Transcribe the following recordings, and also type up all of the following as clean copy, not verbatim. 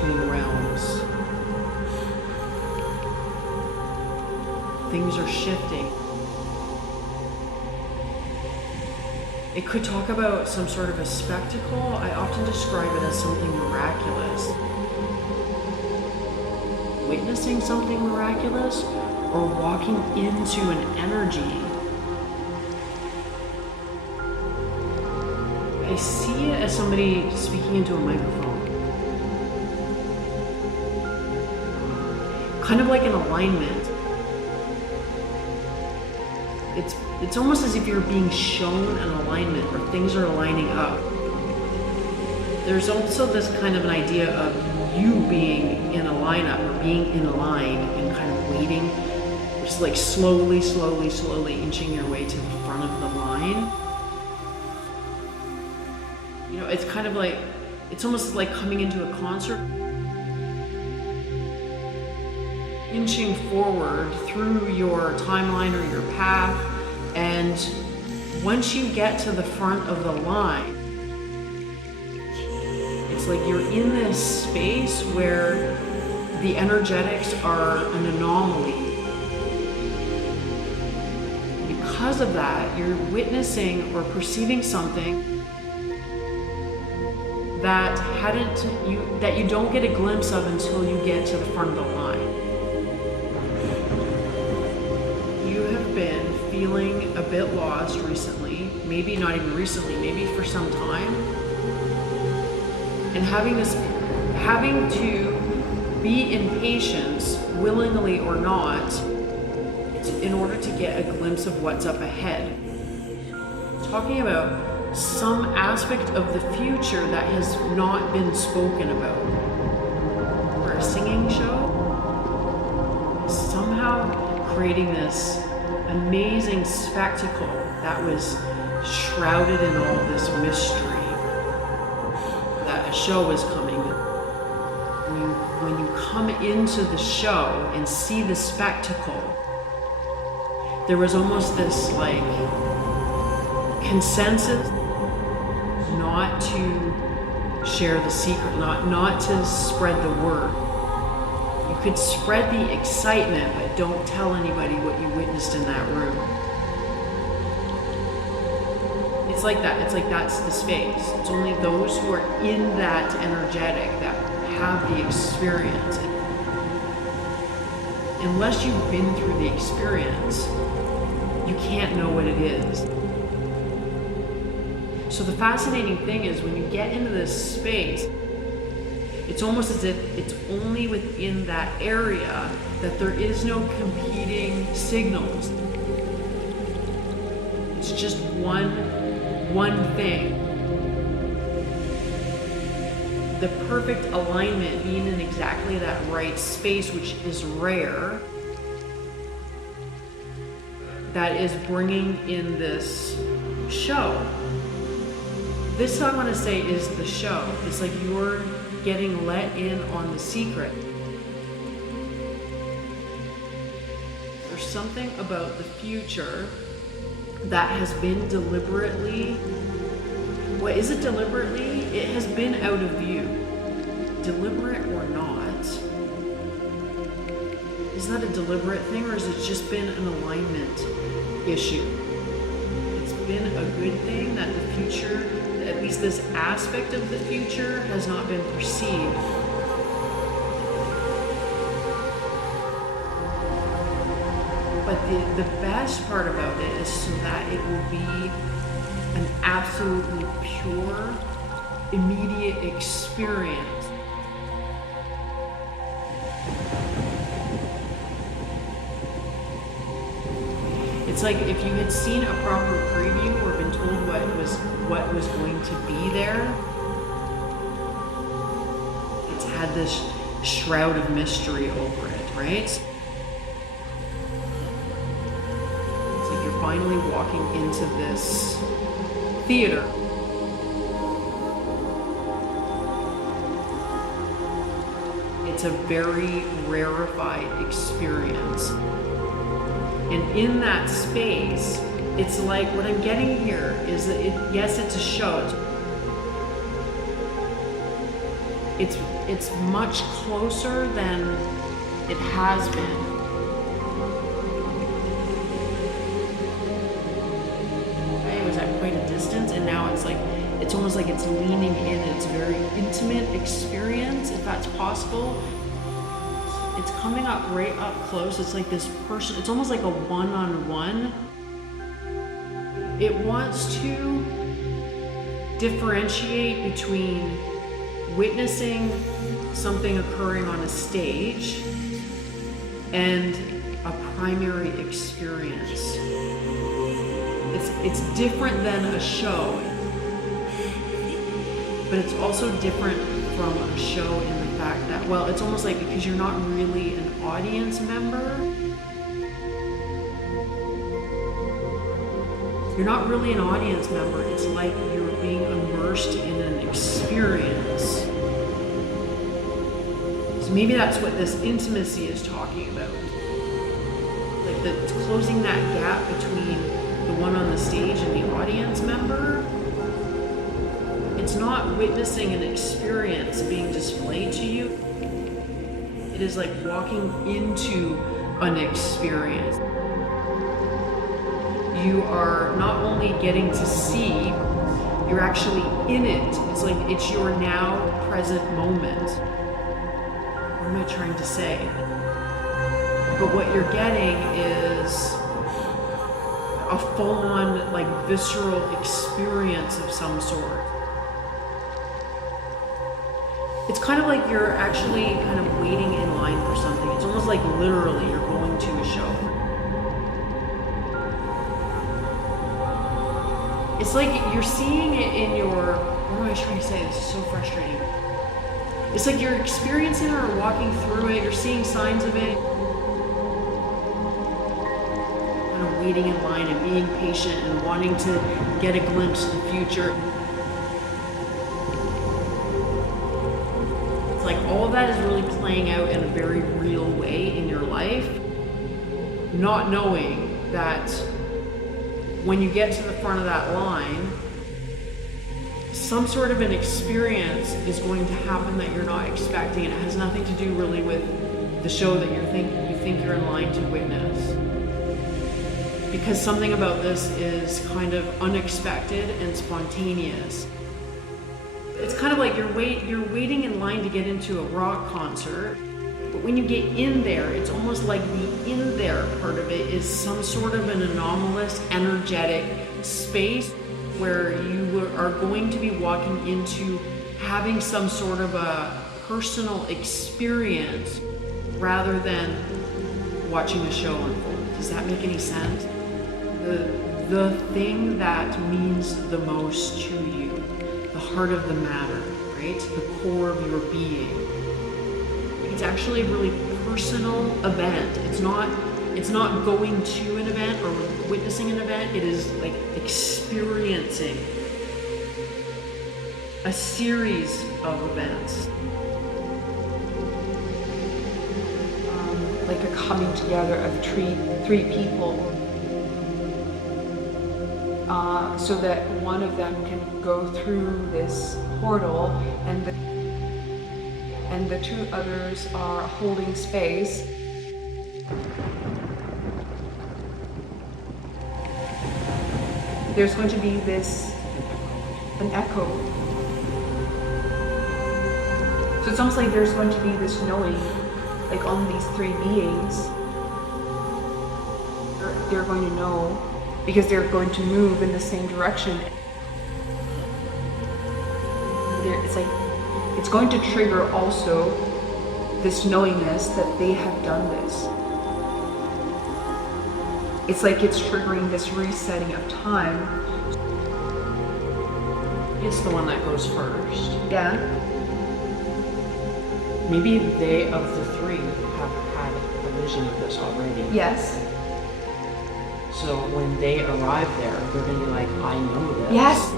between realms. Things are shifting. It could talk about some sort of a spectacle. I often describe it as something miraculous. Witnessing something miraculous or walking into an energy. I see it as somebody speaking into a microphone. Kind of like an alignment. It's almost as if you're being shown an alignment or things are lining up. There's also this kind of an idea of you being in a lineup or being in a line and kind of waiting, just like slowly inching your way to the front of the line. You know, it's kind of like, it's almost like coming into a concert. Inching forward through your timeline or your path, and once you get to the front of the line, it's like you're in this space where the energetics are an anomaly. Because of that, you're witnessing or perceiving something that that you don't get a glimpse of until you get to the front of the line. You have been feeling a bit lost recently, maybe not even recently, maybe for some time, and having to be in patience, willingly or not, in order to get a glimpse of what's up ahead. Talking about some aspect of the future that has not been spoken about. For a singing show, somehow creating this amazing spectacle that was shrouded in all this mystery, that a show was coming. When you come into the show and see the spectacle, there was almost this like consensus not to share the secret, not to spread the word. You could spread the excitement, but don't tell anybody what you witnessed in that room. It's like that. It's like that's the space. It's only those who are in that energetic that have the experience. Unless you've been through the experience, you can't know what it is. So the fascinating thing is when you get into this space, it's almost as if it's only within that area that there is no competing signals. It's just one thing. The perfect alignment being in exactly that right space, which is rare, that is bringing in this show. This, I want to say, is the show. It's like you're getting let in on the secret. There's something about the future that has been deliberately, what is it deliberately? It has been out of view. Deliberate or not, is that a deliberate thing, or has it just been an alignment issue? It's been a good thing that the future, at least this aspect of the future, has not been perceived. But the best part about it is so that it will be an absolutely pure, immediate experience. It's like if you had seen a proper preview or been told what was going to be there. It's had this shroud of mystery over it, right? It's like you're finally walking into this theater. It's a very rarefied experience. And in that space, it's like what I'm getting here is that yes, it's a show. it's much closer than it has been. It was at quite a distance, and now it's almost like it's leaning in. It's a very intimate experience, if that's possible. It's coming up right up close. It's like this person, it's almost like a one-on-one. It wants to differentiate between witnessing something occurring on a stage and a primary experience. It's different than a show, but it's also different from a show in the fact that, well, it's almost like because you're not really an audience member. You're not really an audience member. It's like you're being immersed in an experience. So maybe that's what this intimacy is talking about. Like closing that gap between the one on the stage and the audience member. It's not witnessing an experience being displayed to you. It is like walking into an experience. You are not only getting to see, you're actually in it. It's like it's your now present moment. What am I trying to say? But what you're getting is a full-on, like, visceral experience of some sort. It's kind of like you're actually kind of waiting in line for something. It's almost like literally you're going to a show. It's like you're seeing it in your, what am I trying to say? This is so frustrating. It's like you're experiencing it or walking through it, you're seeing signs of it. Kind of waiting in line and being patient and wanting to get a glimpse of the future. It's like all of that is really playing out in a very real way in your life, not knowing that when you get to the front of that line, some sort of an experience is going to happen that you're not expecting, and it has nothing to do really with the show that you think you're in line to witness. Because something about this is kind of unexpected and spontaneous. It's kind of like you're waiting in line to get into a rock concert. But when you get in there, it's almost like the in there part of it is some sort of an anomalous, energetic space where you are going to be walking into having some sort of a personal experience rather than watching a show unfold. Does that make any sense? The thing that means the most to you, the heart of the matter, right? The core of your being. It's actually a really personal event. It's not going to an event or witnessing an event. It is like experiencing a series of events. Like a coming together of three people, so that one of them can go through this portal and the two others are holding space. There's going to be an echo. So it's almost like there's going to be this knowing, like on these three beings, they're going to know because they're going to move in the same direction. It's like, it's going to trigger also this knowingness that they have done this. It's like it's triggering this resetting of time. It's the one that goes first. Yeah. Maybe they, of the three, have had a vision of this already. Yes. So when they arrive there, they're going to be like, I know this. Yes.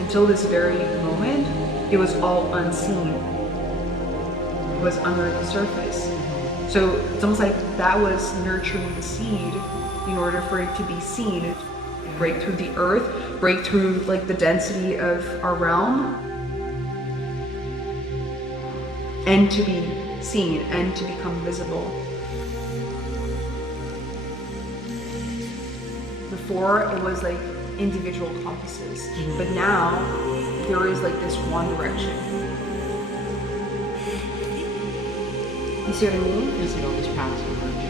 Until this very moment, it was all unseen. It was under the surface. So it's almost like that was nurturing the seed in order for it to be seen, break through the earth, break through like the density of our realm, and to be seen and to become visible. Before it was like individual compasses, but now there is like this one direction. You see what I mean? It's like all these paths converge.